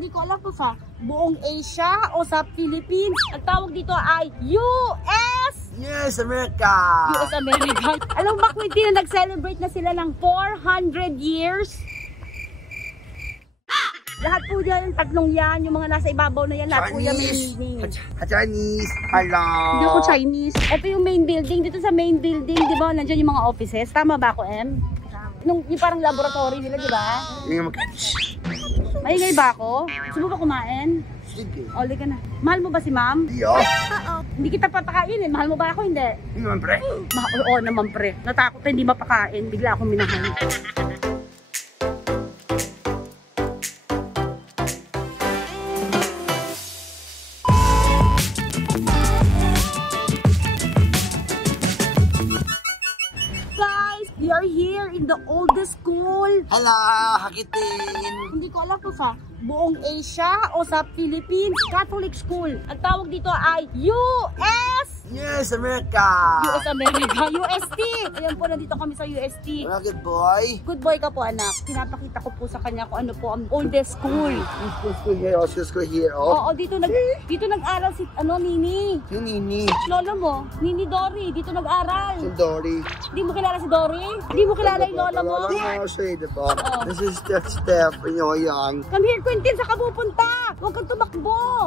Hindi ko alam kung sa buong Asia o sa Philippines. Ang tawag dito ay US! Yes, America! US America. Alam mo ba, Quintin, na nag-celebrate na sila ng 400 years? Lahat po yan, tatlong yan, yung mga nasa ibabaw na yan, lahat po yan may meaning. Chinese, hello! Hindi ako Chinese. Ito yung main building. Dito sa main building, di ba, nandiyan yung mga offices. Tama ba ako, Em? Yung parang laboratory nila, di ba? Maingay ba ako? Gusto mo ba kumain? Sige. Oli ka na. Mahal mo ba si ma'am? Iyo. Hindi kita papakainin. Mahal mo ba ako? Hindi. Hindi naman, pre. Oo naman, pre. Natakot na hindi mapakain. Bigla akong minahal. We are here in the oldest school. Hello, Hakitin. Hindi ko alam kung sa buong Asia o sa Philippines. Catholic school. Ang tawag dito ay US! Yes, America! US America. UST! Ayan po, nandito kami sa UST. Good boy. Good boy ka po, anak. Pinapakita ko po sa kanya kung ano po ang oldest school. School here, school here. Oo, dito nag-aral si Nini. Si Nini. Lolo mo, Nini Dory. Dito nag-aral. Si Dory. Hindi mo kilala si Dory? Hindi mo kilala yung lola mo? I'll show you the book. This is Steph, you know, young. Come here, Quintin, saan ka pupunta? Huwag kang tumakbo.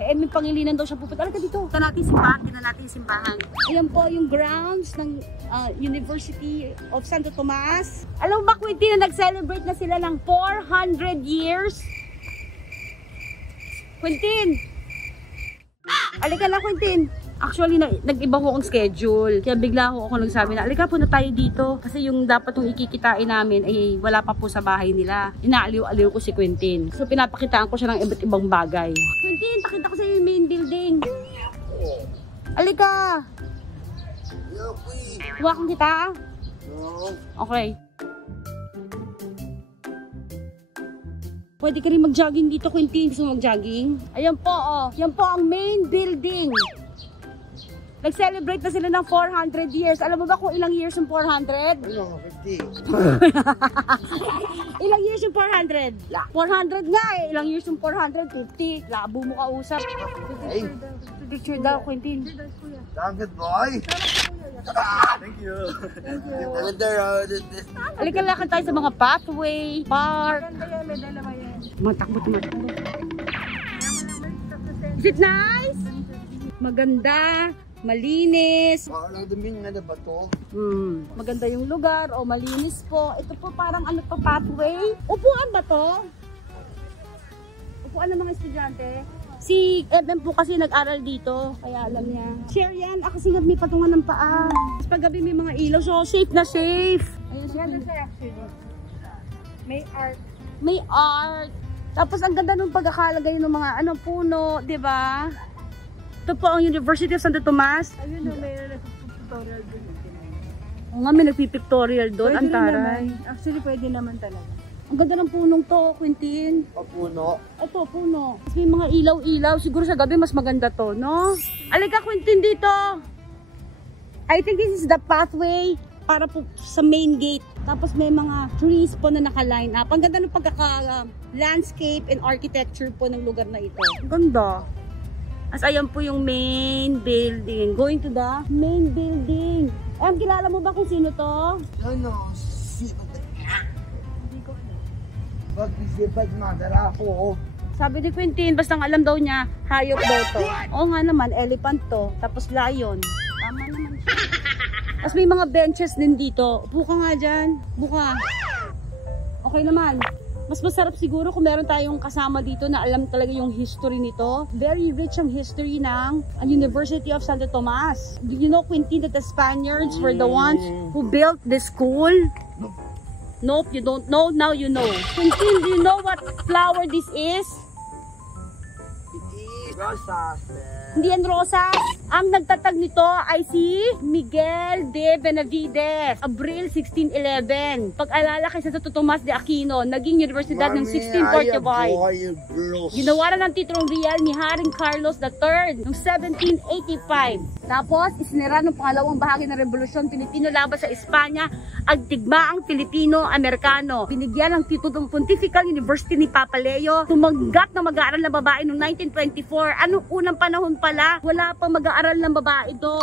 May pangilinan daw siya pupunta. Alika dito. Tignan natin simbahan. Tignan natin simbahan. Ayan po yung grounds ng University of Santo Tomas. Alam mo ba, Quintin, na nag-celebrate na sila ng 400 years? Quintin! Alika na, Quintin. Actually, nag-iba ko ang schedule. Kaya bigla ako nagsabi na, alika po na tayo dito. Kasi yung dapat yung ikikitain namin ay wala pa po sa bahay nila. Inaaliw-aliw ko si Quintin. So, pinapakitaan ko siya ng iba't ibang bagay. Quintin, pakita ko sa yung main building. Alika! Huwakan kita? Okay. Pwede ka rin mag-jogging dito, Quintin. Gusto mo mag-jogging? Ayan po, oh. Yan po ang main building. Nag-celebrate na sila ng 400 years. Alam mo ba kung ilang years yung 400? No, 50. Ilang years yung 400? 400 nga eh. Ilang years yung 450? Labo mo kausap. Picture daw, Quintin. Good boy. Thank you. Alika lakad tayo sa mga pathway, park. Matakbo. Is it nice? Maganda. Malinis. Parang dumi nga na ba to? Maganda yung lugar. O malinis po. Ito po parang ano to, pathway. Upuan ba to? Upuan ng mga estudyante. Si Eben po kasi nag-aral dito. Kaya alam niya. Share yan. Kasi may patungan ng paa. Tapos paggabi may mga ilaw. So safe na safe. Ayun siya. Actually. May art. May art. Tapos ang ganda nung pagkakalagay ng mga puno. Diba? Ito po ang University of Santo Tomas. Ayun o, may nagpipictorial doon. Oo nga, may nagpipictorial doon. Ang taray. Actually, pwede naman talaga. Ang ganda ng punong to, Quintin. Puno. Ito, puno. Tapos may mga ilaw-ilaw. Siguro sa gabi mas maganda to, no? Alika, Quintin, dito. I think this is the pathway para po sa main gate. Tapos may mga trees po na naka-line up. Ang ganda ng pagkaka-landscape and architecture po ng lugar na ito. Ang ganda. As ayan po yung main building. Going to the main building. Kilala mo ba kung sino to? No. Hindi ko. Pag-isipad madara ako. Sabi ni Quintin, basta alam daw niya, hayop daw to. Oo nga naman, elephant to. Tapos lion. Tama naman siya. Tapos may mga benches din dito. Upo ka nga dyan. Buka. Okay naman. Mas masarap siguro kung meron tayong kasama dito na alam talaga yung history nito. Very rich ang history ng University of Santo Tomas. Do you know, Quintin, that the Spaniards were the ones who built this school? Nope, you don't know. Now you know. Quintin, do you know what flower this is? It is Rosas. Hindi yan rosas. Ang nagtatag nito ay si Miguel de Benavides. Abril 1611. Pag-alala kay Santo Tomas de Aquino, naging universidad ng 1645. Ginawa na ng titrong real ni Haring Carlos III noong 1785. Tapos, isinira ng pangalawang bahagi ng Revolusyon Pilipino laban sa Espanya ang digmaang Pilipino-Amerikano. Binigyan ng titulong Pontifical University ni Papa Leo. Tumanggap na mag-aaral na babae noong 1924. Anong unang panahon pala? Wala pang mag-aaral ng babae do.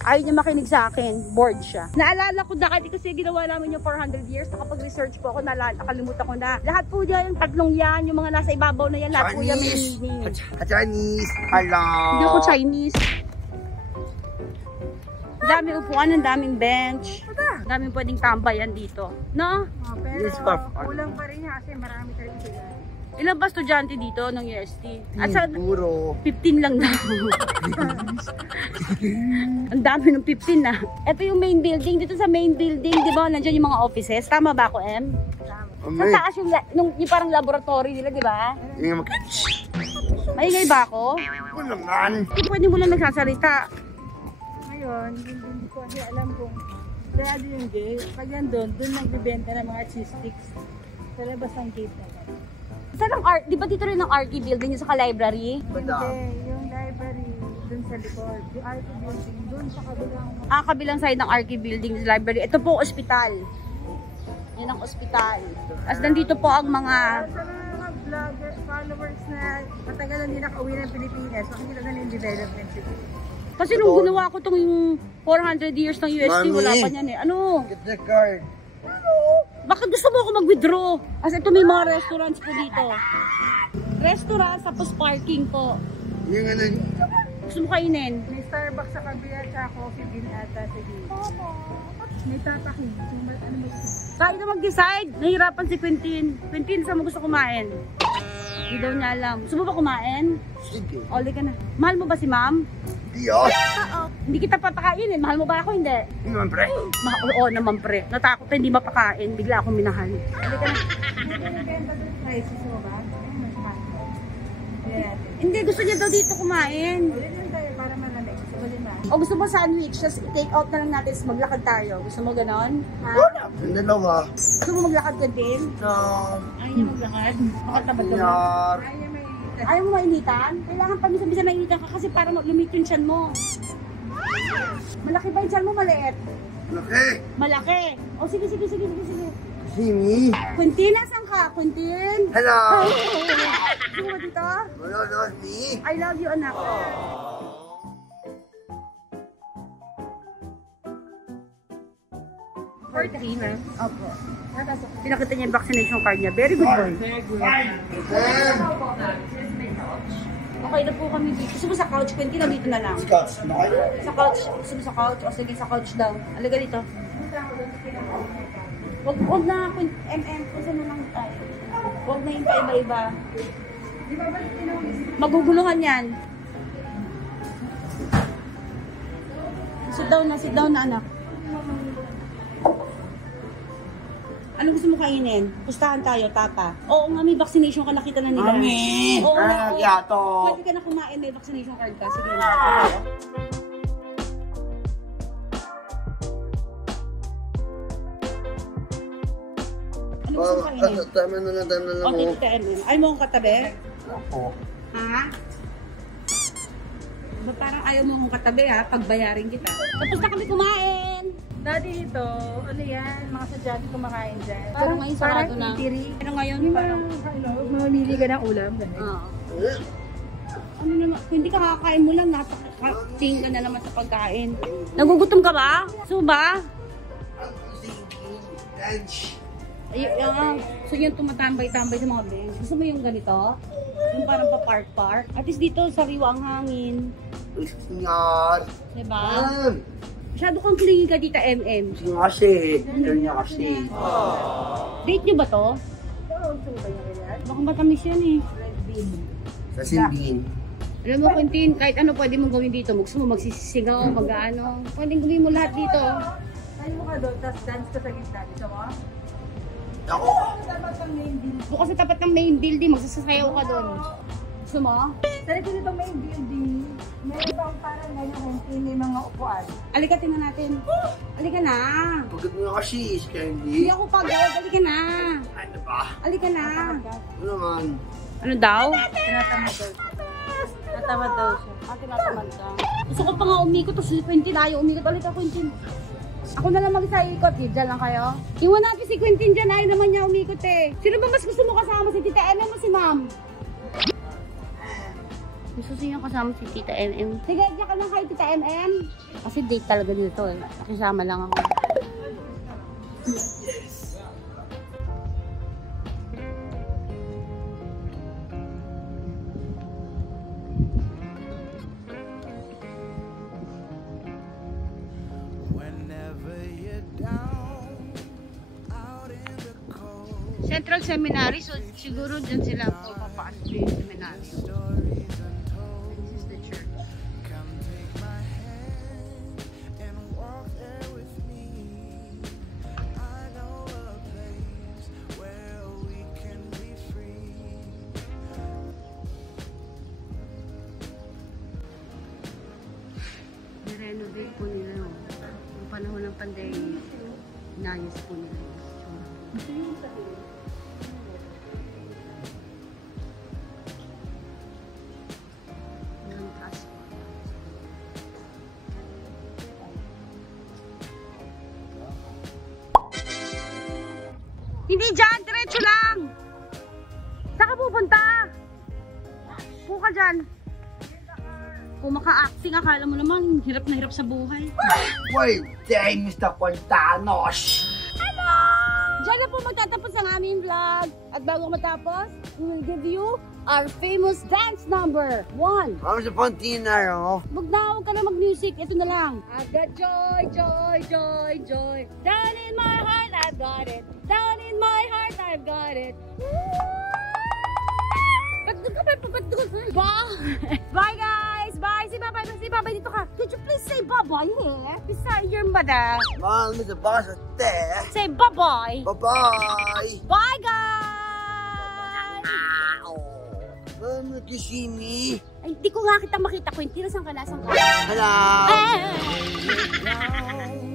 Ayaw niya makinig sa akin. Bored siya. Naalala ko dati kasi ginawa namin yung 400 years. Nakapag-research po ako, nakalimutan ko na. Lahat po dyan, yung tatlong yan, yung mga nasa ibabaw na yan, lahat po yan may meaning. Chinese. Hello. Hindi ako Chinese. Daming upuan, ang daming bench. Daming pwedeng tambayan dito. No? Pero Yes, ma'am. kulang pa rin kasi marami talaga sila. Ilan ba estudyante dito ng UST? At sa Puro. 15 lang daw. Ang dami ng 15 na. Ito yung main building. Dito sa main building, di ba, nandiyan yung mga offices. Tama ba ako, Em? Sa taas yung parang laboratory nila, di ba? Maingay ba ako? Ano naman? Hindi pwede mo lang nagsasalita. Ngayon, hindi ko kasi alam kung kaya din yung gate. Pag yan doon nagbibenta ng mga cheese sticks. Sa labas ng gate naman. Saan ang art? Di ba dito rin ang RT building yung sa library? Hindi, yung library doon sa likod. Yung RT building doon sa kabilang. Kabilang side ng RT building yung library. Ito po, ospital. Yan ang ospital. As nandito po ang mga... Sa mga vlogger, followers na matagal hindi nakauwi ng Pilipinas, makikita na yung development city. Kasi nung ginawa ko itong 400 years ng UST, wala pa niyan eh. Ano? Get the card. Baka gusto mo ako mag-withdraw. Kasi ito may mga restaurants po dito. Restaurants, tapos parking po. Yung ano, Gusto mo kainin? May Starbucks sa kabila at coffee bean ata sa gate. May tatakin. Ano ba? Tayo na mag-decide. Nahirapan si Quintin. Quintin, saan mo gusto kumain? Hindi daw niya alam. Gusto mo ba kumain? sige. Oli ka na. Mahal mo ba si ma'am? Dios. Hindi kita papakainin. Mahal mo ba ako? Hindi. Yung pre. Oo naman pre. Natakot na hindi mapakain. Bigla akong minahal. Oli ka na. Benta doon prices mo ba? Ayun, mas mahal. Kaya natin. Hindi, gusto niya daw dito kumain. Ulit lang tayo para malamig. Gusto ko din ba? O gusto mo sandwich, just take out na lang natin, maglakad tayo. Gusto mo ganon? Ha? Yung dalawa. Gusto mo maglakad ka din? No. Ayaw niya maglakad? Bakit tamad ka ba? Yar. Kaya may Ayaw mo mainitan? Kailangan pa minsan mainitan ka kasi para lumit yung tiyan mo. Malaki ba yung tiyan mo? Maliit? Laki. Malaki. O sige. Simi. Quintin, nasan ka? Quintin? Hello. Gusto mo dito? Hello, me. I love you, anak. Opo. Pinakita niya yung vaccination card niya. Very good boy. Okay na po kami dito. Gusto mo sa couch, Quintin? Nandito na lang. Scotch. Sa couch. Gusto mo sa couch? O sige, sa couch daw. Alaga dito. Huwag na, kung saan na lang tayo. Huwag na yung iba-iba. Maguguluhan yan. Sit down na anak. Ano gusto mo kainin? Pustahan tayo, tapa. Oo nga, may vaccination ka, nakita na nila. Mami! Oo nga, oo. Yato! Pwede ka na kumain, may vaccination card ka. Sige na. Ano gusto mo kainin? Tama na lang O, mo. tita Erin. Ayaw mo akong katabi? Ako. Ha? Ba't parang ayaw mo akong katabi ha? Pagbayarin kita. Tapos na kami kumain! dati dito, ano yan, mga sadyati kumakain dyan. Pero ngayon sarado na. itiri. Pero ngayon Yung parang... mamili ka ng ulam. Oo. Ano naman, kung hindi ka kakakain mo lang, napakating ka na naman sa pagkain. Nagugutom ka ba? So ba? Lunch. So yung tumatambay-tambay sa mga bench. Gusto mo yung ganito? Yung parang pa-park-park. At least dito, sariwa ang hangin. Yar. Diba? Yan. Masyado kang clingy ka, Tita MM. Sige kasi. Yan niya kasi. Date nyo ba to? Baka matamis yan eh. Sa Sindin. Alam mo, Quintin, kahit ano pwede mong gawin dito. Gusto mo magsisigaw, mag-ano. Pwedeng gawin mo lahat dito. Tayo mo ka doon, tapos dance ka sa gitna. Gusto mo? Ako. itong main building. Bukas sa tapat ng main building, magsasayaw ka doon. Gusto mo? Sa likod nitong main building, meron bang parang ganyan kung may mga upuan. Alika, tingnan natin. Alika na. Pagod mo na kasi, si Candy. Hindi ako pagod. Alika na. Ano ba? Alika na. Ano naman? Ano daw? Tinatamad daw siya. Natamad daw siya. Tinatamad ka. Gusto ko pa nga umikot. Tapos si Quentin ayaw umikot. Alika, Quentin. Ako na lang mag-isa ikot. Diyan lang kayo. Iwan natin si Quentin dyan. Ayaw naman niya umikot eh. Sino ba mas gusto mo kasama? Si Tita Ellen o si Ma'am? Gusto niya kasama si Tita MM. Sige, diyan ka lang kay Tita MM. Kasi date talaga dito eh. Kasama lang ako. Central Seminary, so siguro dyan sila papapasok yung seminary. This is the church. Nirenovate po nila no. Yung panahon ng pandemic, inayos po nila. Hindi dyan, diretso lang. Saan ka pupunta? Puka dyan. Kung maka-acting, akala mo naman, hirap na hirap sa buhay. Wait, day, Mr. Quintanos! Hello! Diyan na po magtatapos ang aming vlog. At bago matapos, we will give you our famous dance number. 1. Vamos sa Pontina, no? Huwag ka na mag-music. Ito na lang. I've got joy, joy, joy, joy. Down in my heart, I've got it. Down in my heart, I've got it. Bye guys! Bye! Si Babay dito ka. Could you please say bye-bye here? Beside your mother. Mahal mo sa baka sa te. Say bye-bye. Bye-bye! Bye guys! Ano to see me? Ay, di ko nga kita makita. Quentin, saan ka na? Saan ka? Hello! Ah!